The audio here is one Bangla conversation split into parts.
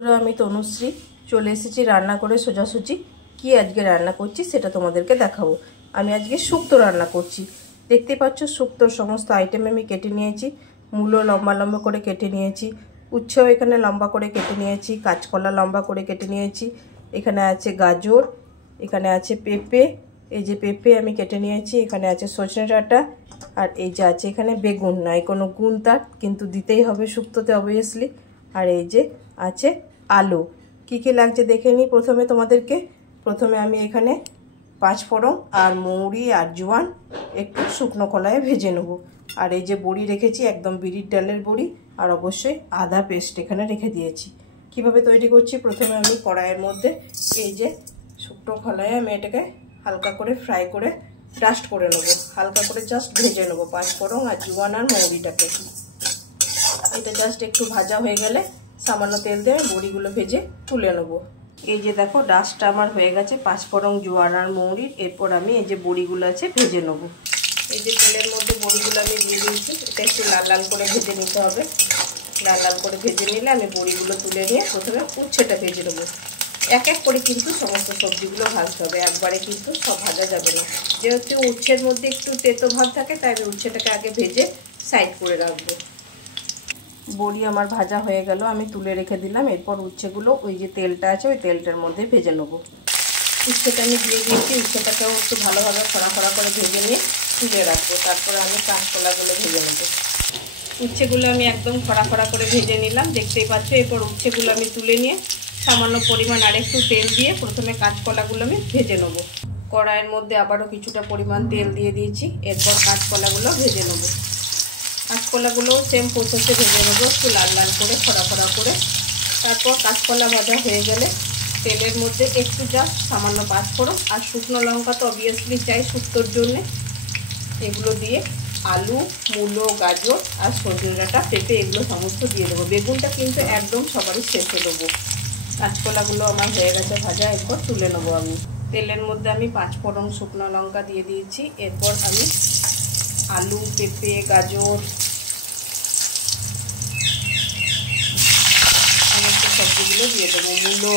আমি তনুশ্রী চলে এসেছি রান্না করে সোজাসুজি। কি আজকে রান্না করছি সেটা তোমাদেরকে দেখাবো। আমি আজকে শুক্তো রান্না করছি। দেখতে পাচ্ছ শুক্তোর সমস্ত আইটেম আমি কেটে নিয়েছি। মূলো লম্বা লম্বা করে কেটে নিয়েছি, উচ্ছেও এখানে লম্বা করে কেটে নিয়েছি, কাঁচকলা লম্বা করে কেটে নিয়েছি, এখানে আছে গাজর, এখানে আছে পেঁপে, এই যে পেঁপে আমি কেটে নিয়েছি, এখানে আছে সজনে ডাঁটা, আর এই যে আছে এখানে বেগুন। নাই কোনো গুণ তার, কিন্তু দিতেই হবে শুক্তোতে অবভিয়াসলি। আর এই যে আছে আলু। কি কি লাগছে দেখে নিই প্রথমে তোমাদেরকে। প্রথমে আমি এখানে পাঁচফোড়ন আর মৌরি আর জোয়ান একটু শুকনো কলায় ভেজে নেব। আর এই যে বড়ি রেখেছি, একদম বিরির ডালের বড়ি, আর অবশ্যই আদা পেস্ট এখানে রেখে দিয়েছি। কিভাবে তৈরি করছি, প্রথমে আমি কড়াইয়ের মধ্যে এই যে শুকনো কলায় আমি এটাকে হালকা করে ফ্রাই করে ডাস্ট করে নেবো, হালকা করে জাস্ট ভেজে নেবো পাঁচফোড়ন আর জোয়ান আর মৌরিটাকে। এটা জাস্ট একটু ভাজা হয়ে গেলে সামান্য তেল দিয়ে বড়িগুলো ভেজে তুলে নেবো। এই যে দেখো ডাস্টটা আমার হয়ে গেছে পাঁচফোড়ন জোয়ান আর মৌরির। এরপর আমি এই যে বড়িগুলো আছে ভেজে নেবো। এই যে তেলের মধ্যে বড়িগুলো আমি দিয়ে দিয়েছি, এটা একটু লাল লাল করে ভেজে নিতে হবে। লাল লাল করে ভেজে নিলে আমি বড়িগুলো তুলে নিয়ে প্রথমে উচ্ছেটা ভেজে নেবো। এক এক করে কিন্তু সমস্ত সবজিগুলো ভাজতে হবে, একবারে কিন্তু সব ভাজা যাবে না। যেহেতু উচ্ছের মধ্যে একটু তেতো ভাব থাকে, তাই আমি উচ্ছেটাকে আগে ভেজে সাইড করে রাখবো। বড়ি আমার ভাজা হয়ে গেল, আমি তুলে রেখে দিলাম। এরপর উচ্ছেগুলো ওই যে তেলটা আছে ওই তেলটার মধ্যে ভেজে নেবো। উচ্ছেটা আমি দিয়ে দিয়েছি, উচ্ছেটাকেও একটু ভালোভাবে খড়া খড়া করে ভেজে নিয়ে তুলে রাখবো। তারপরে আমি কাঁচকলাগুলো ভেজে নেবো। উচ্ছেগুলো আমি একদম খড়া খড়া করে ভেজে নিলাম, দেখতেই পাচ্ছ। এরপর উচ্ছেগুলো আমি তুলে নিয়ে সামান্য পরিমাণ আরেকটু তেল দিয়ে প্রথমে কাঁচকলাগুলো আমি ভেজে নেবো। কড়াইয়ের মধ্যে আবারও কিছুটা পরিমাণ তেল দিয়ে দিয়েছি। এরপর কাঁচকলাগুলো ভেজে নেবো। কাঁচকলাগুলোও সেম প্রসেসে ভেজে নেবো, একটু লাল লাল করে খড়া খড়া করে। তারপর কাঁচকলা ভাজা হয়ে গেলে তেলের মধ্যে একটু জাস্ট সামান্য পাঁচফোড়ন আর শুকনো লঙ্কা তো অবভিয়াসলি চাই শুক্তোর জন্যে, এগুলো দিয়ে আলু, মূলো, গাজর আর সজনে ডাঁটা, পেঁপে এগুলো সমস্ত দিয়ে দেবো। বেগুনটা কিন্তু একদম সবারই শেষে দেবো। কাঁচকলাগুলো আমার হয়ে গেছে ভাজা, এরপর তুলে নেবো আমি। তেলের মধ্যে আমি পাঁচফোড়ন শুকনো লঙ্কা দিয়ে দিয়েছি। এরপর আমি আলু, পেঁপে, গাজর সমস্ত সবজিগুলো দিয়ে দেবো, মূলো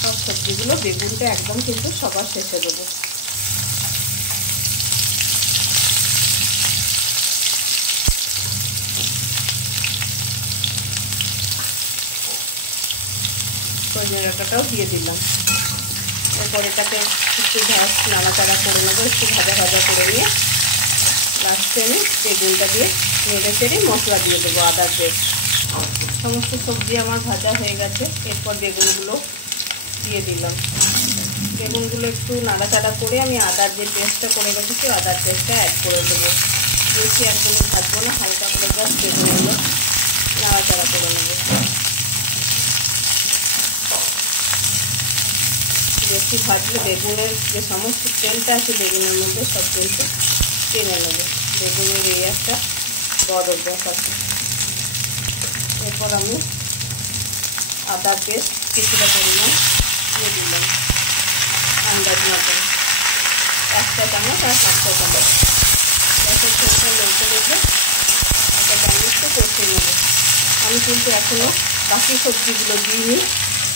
সব সবজিগুলো। বেগুনটা একদম কিন্তু সবার শেষে দেবো। সজনে ডাঁটাটাও দিয়ে দিলাম। এরপর এটাকে একটু নাড়াচাড়া করে নেবো, একটু ভাজা ভাজা করে নিয়ে লাস্টে আমি বেগুনটা দিয়ে নেড়ে চেড়ে মশলা দিয়ে দেবো, আদা পেস্ট। সমস্ত সবজি আমার ভাজা হয়ে গেছে। এরপর বেগুনগুলো দিয়ে দিলাম। বেগুনগুলো একটু নাড়াচাড়া করে আমি আদার যে পেস্টটা করে রেখেছি আদার পেস্টটা অ্যাড করে দেবো। বেশি একদমই ভাজবো না, হালকা করে জাস্ট বেগুনগুলো নাড়াচাড়া করে নেবো। বেশি ভাজলে বেগুনের যে সমস্ত তেলটা আছে বেগুনের মধ্যে সব তেলটা টেনে নেবে। বেগুনের এই একটা বড় অভ্যাস আছে। এরপর আমি আদা পেস্ট কিছুটা পরিমাণ দিয়ে দিলাম, আন্দাজ মতন 1 চা চামচ আর 1 চা চামচ। গ্যাসের ফ্লেমটা লোতে রেখে এটাকে আমি একটু কষিয়ে নেব। আমি কিন্তু এখনও বাকি সবজিগুলো দিইনি।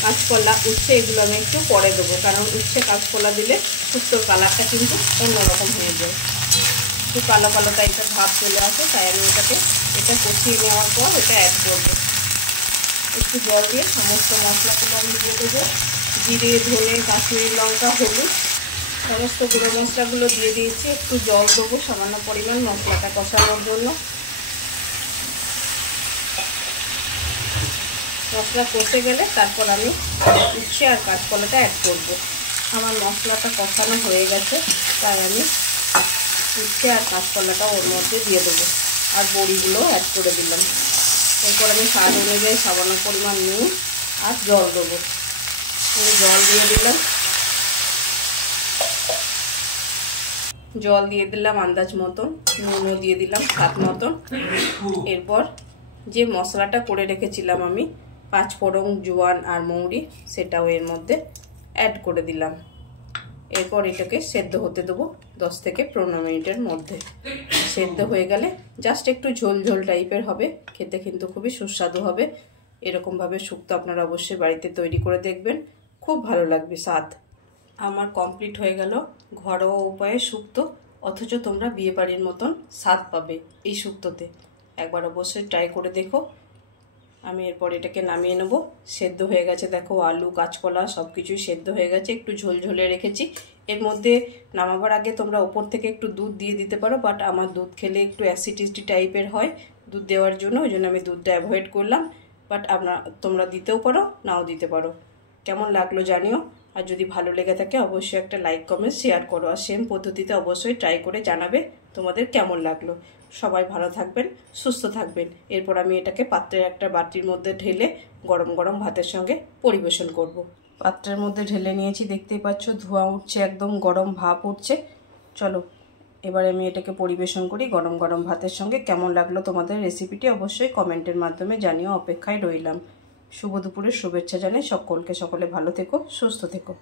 কাঁচকলা, উচ্ছে এগুলো আমি একটু পরে দেবো, কারণ উচ্ছে কাঁচকলা দিলে শুক্তোর কালারটা কিন্তু অন্যরকম হয়ে যায়, একটু কালো কালো টাইপের ভাব চলে আসে। তাই আমি এটা কষিয়ে নেওয়ার পর এটা অ্যাড করবো। একটু জল দিয়ে সমস্ত মশলাগুলো আমি দিয়ে দেবো। জিরে, ধনে, কাশ্মীরি লঙ্কা, হলুদ সমস্ত গুঁড়ো মশলাগুলো দিয়ে দিয়েছি। একটু জল দেবো সামান্য পরিমাণ মশলাটা কষানোর জন্য। মশলা কষে গেলে তারপর আমি উচ্ছে আর কাঁচকলাটা অ্যাড করব। আমার মশলাটা কষানো হয়ে গেছে, তাই আমি উচ্ছে আর কাঁচকলাটা ওর মধ্যে দিয়ে দেবো, আর বড়িগুলো অ্যাড করে দিলাম। এরপর আমি স্বাদ অনুযায়ী সামান্য পরিমাণ নুন আর জল দেবো। আমি জল দিয়ে দিলাম, আন্দাজ মতন, নুনও দিয়ে দিলাম স্বাদ মতন। এরপর যে মশলাটা করে রেখেছিলাম আমি পাঁচফোড়ন, জোয়ান আর মৌরি, সেটাও এর মধ্যে অ্যাড করে দিলাম। এরপর এটাকে সেদ্ধ হতে দেবো 10 থেকে 15 মিনিটের মধ্যে। সেদ্ধ হয়ে গেলে জাস্ট একটু ঝোল ঝোল টাইপের হবে, খেতে কিন্তু খুবই সুস্বাদু হবে। এরকমভাবে শুক্তো আপনারা অবশ্যই বাড়িতে তৈরি করে দেখবেন, খুব ভালো লাগবে স্বাদ। আমার কমপ্লিট হয়ে গেল ঘরোয়া উপায়ে শুক্তো, অথচ তোমরা বিয়েবাড়ির মতন স্বাদ পাবে এই শুক্তোতে। একবার অবশ্যই ট্রাই করে দেখো। আমি এরপর এটাকে নামিয়ে নেব। সেদ্ধ হয়ে গেছে দেখো, আলু কাঁচকলা সব কিছুই সেদ্ধ হয়ে গেছে, একটু ঝোলঝোলে রেখেছি। এর মধ্যে নামাবার আগে তোমরা ওপর থেকে একটু দুধ দিয়ে দিতে পারো, বাট আমার দুধ খেলে একটু অ্যাসিডিটি টাইপের হয় দুধ দেওয়ার জন্য, ওই জন্য আমি দুধটা অ্যাভয়েড করলাম। বাট তোমরা দিতেও পারো, নাও দিতে পারো। কেমন লাগলো জানিও, আর যদি ভালো লেগে থাকে অবশ্যই একটা লাইক কমেন্ট শেয়ার করো, আর সেম পদ্ধতিতে অবশ্যই ট্রাই করে জানাবে তোমাদের কেমন লাগলো। সবাই ভালো থাকবেন, সুস্থ থাকবেন। এরপর আমি এটাকে পাত্রের একটা বাটির মধ্যে ঢেলে গরম গরম ভাতের সঙ্গে পরিবেশন করব। পাত্রের মধ্যে ঢেলে নিয়েছি, দেখতেই পাচ্ছ ধোঁয়া উঠছে, একদম গরম ভাপ উঠছে। চলো এবার আমি এটাকে পরিবেশন করি গরম গরম ভাতের সঙ্গে। কেমন লাগলো তোমাদের রেসিপিটি অবশ্যই কমেন্টের মাধ্যমে জানিও, অপেক্ষায় রইলাম। শুভ দুপুরের শুভেচ্ছা জানাই সকলকে। সকলে ভালো থেকো, সুস্থ থেকো।